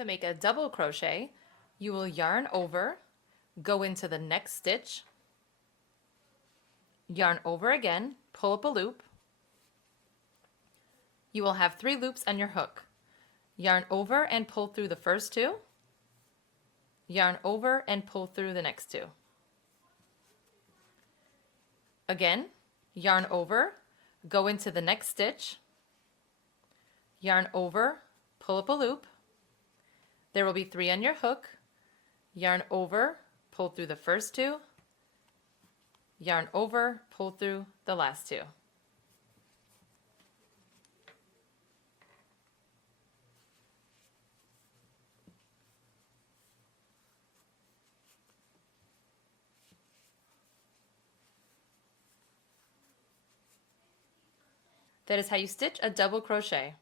To make a double crochet, you will yarn over, go into the next stitch, yarn over again, pull up a loop. You will have 3 loops on your hook. Yarn over and pull through the first 2, yarn over and pull through the next 2. Again, yarn over, go into the next stitch, yarn over, pull up a loop. There will be 3 on your hook, yarn over, pull through the first 2, yarn over, pull through the last 2. That is how you stitch a double crochet.